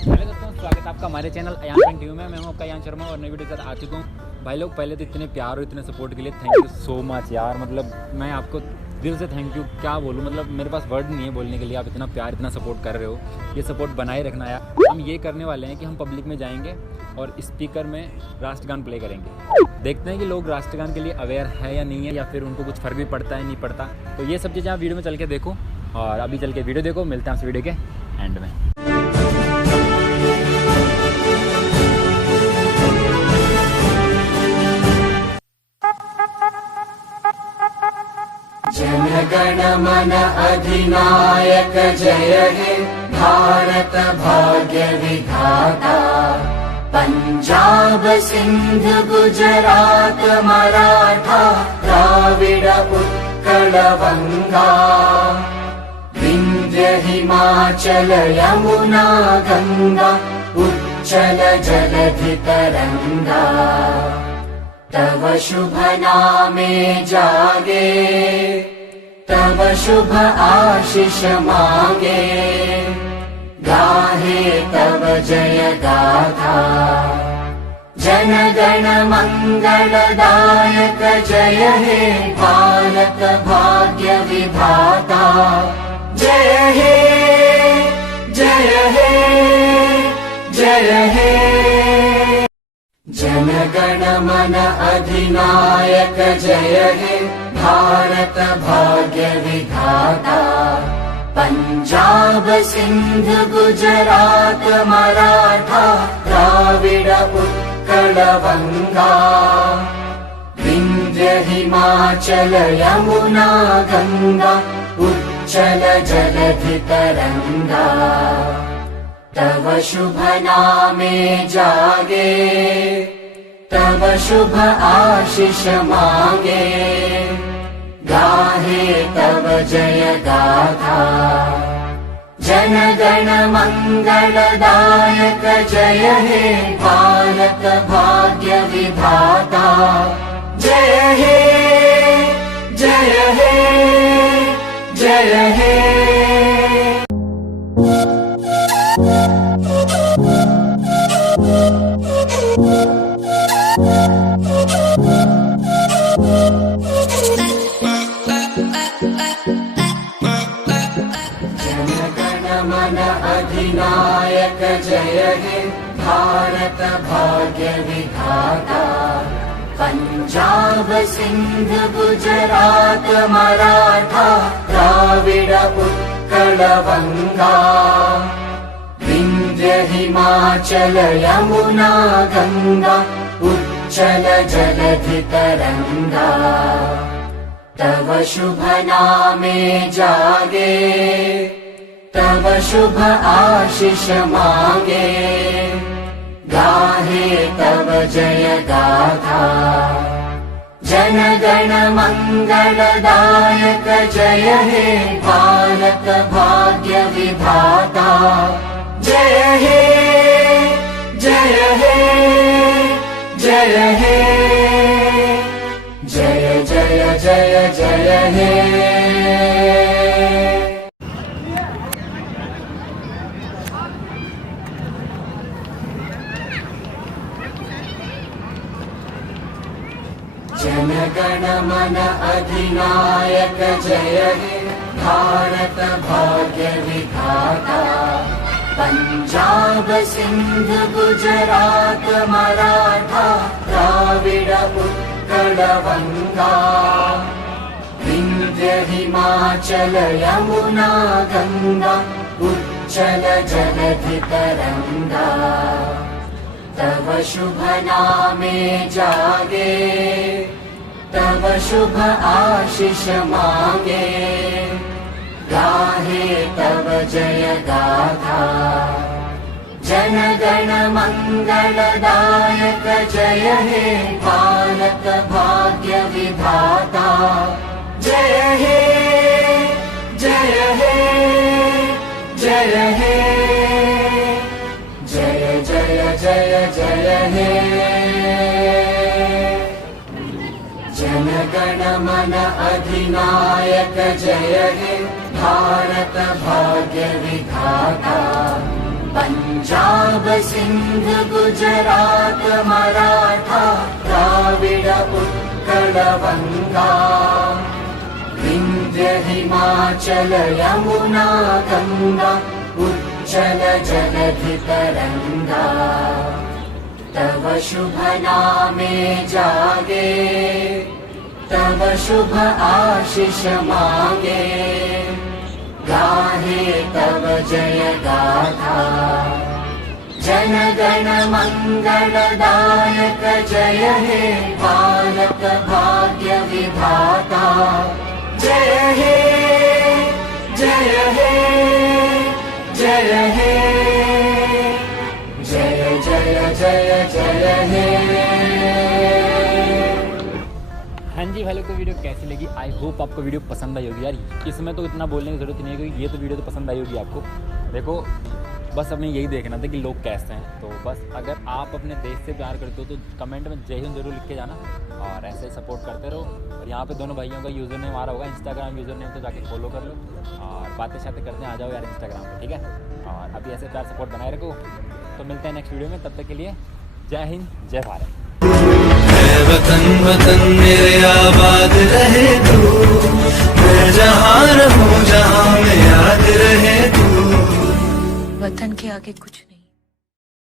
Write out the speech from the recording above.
Hello दोस्तों, स्वागत है आपका हमारे चैनल अयान कंटिन्यू में। मैं हूं आपका अयान शर्मा और नई वीडियो के साथ आ चुका हूं। भाई लोग, पहले तो इतने प्यार और इतने सपोर्ट के लिए थैंक यू सो मच यार। मतलब मैं आपको दिल से थैंक यू क्या बोलूं, मतलब मेरे पास वर्ड नहीं है बोलने के लिए। आप इतना प्यार इतना सपोर्ट कर रहे हो, ये सपोर्ट बनाए रखना यार। हम ये करने वाले हैं कि हम पब्लिक में जाएंगे और स्पीकर में राष्ट्रगान प्ले करेंगे। देखते हैं कि लोग राष्ट्रगान के लिए अवेयर है या नहीं है, या फिर उनको कुछ फ़र्क भी पड़ता है नहीं पड़ता। तो ये सब चीज़ें आप वीडियो में चल के देखो, और अभी चल के वीडियो देखो। मिलते हैं आपसे वीडियो के एंड में। जनगण मन अधिनायक जय हे भारत भाग्य विधाता। पंजाब सिंध गुजरात मराठा द्राविड उत्कल बंगा। विंध्य हिमाचल यमुना गंगा उच्चल जलधि तरंगा। तव शुभ नामे जागे, तव शुभ आशीष मांगे। गाहे तव जय गाथा, जन गण मंगलदायक जय हे भारत भाग्य विधाता। जय हे जय हे जय हे। जन गण मन अधिनायक जय हे भारत भाग्य विधाता। पंजाब सिंध गुजरात मराठा द्राविड उत्कल बंगा। विंध्य हिमाचल यमुना गंगा उच्चल जलधि तरंगा। तव शुभ नामे जागे, तव शुभ आशीष मांगे। गाहे तव जय गाथा, जन गण मंगलदायक जय हे भारत भाग्य विधाता। जय हे जय हे जय हे। जनगण मन अधिनायक जय हे भारत भाग्य विधाता। पंजाब सिंध गुजरात मराठा द्राविड उत्कल बंगा। विंध्य हिमाचल यमुना गंगा उच्चल जलधि तरंगा। तव शुभ नामे जागे, तव शुभ आशीष मांगे। गाहे तव जय गाथा, जन गण मंगलदायक जय हे भारत भाग्य विधाता। जय हे जय हे जय हे। जय जय जय जय हे। जन गण मन अधिनायक जय हे भारत भाग्य विधाता। पंजाब सिंध गुजरात मराठा द्राविड उत्कल बंगा। विंध्य हिमाचल यमुना गंगा उच्चल जलधि तरंगा। तव शुभ नामे जागे, तव शुभ आशीष मांगे। गाहे तव जय गाथा, जन गण मंगलदायक जय हे भारत भाग्य विधाता। जय हे जय हे जय हे। जय जय जय जय हे। जन गण मन अधिनायक जय हे भारत भाग्य विधाता। पंजाब सिंध गुजरात मराठा द्राविड उत्कल बंगा विंध्य हिमाचल यमुना गंगा उज्जल जलधि तरंगा तव शुभ नामे जागे तव शुभ आशीष मांगे गाहे तव जय गाथा जन गण मंगलदायक जय हे भारत भाग्य विधाता जय हे जय हे जय हे जय जय जय जय हे। हाँ जी भाई लोग, तो वीडियो कैसी लगी? आई होप आपको वीडियो पसंद आई होगी यार। इसमें तो इतना बोलने की ज़रूरत नहीं है क्योंकि ये तो वीडियो तो पसंद आई होगी आपको। देखो बस हमें यही देखना था कि लोग कैसे हैं। तो बस अगर आप अपने देश से प्यार करते हो तो कमेंट में जय हिंद जरूर लिख के जाना और ऐसे ही सपोर्ट करते रहो। और यहाँ पे दोनों भाइयों का यूज़र नेम आ रहा होगा, इंस्टाग्राम यूज़र नेम, तो जाके फॉलो कर लो और बातें शातें करते हैं, आ जाओ यार इंस्टाग्राम पर, ठीक है। और अभी ऐसे प्यार सपोर्ट बनाए रखो। तो मिलते हैं नेक्स्ट वीडियो में, तब तक के लिए जय हिंद जय भारत। वतन वतन मेरे आबाद रहे तू, मैं जहाँ रहूँ जहाँ में याद रहे तू। वतन के आगे कुछ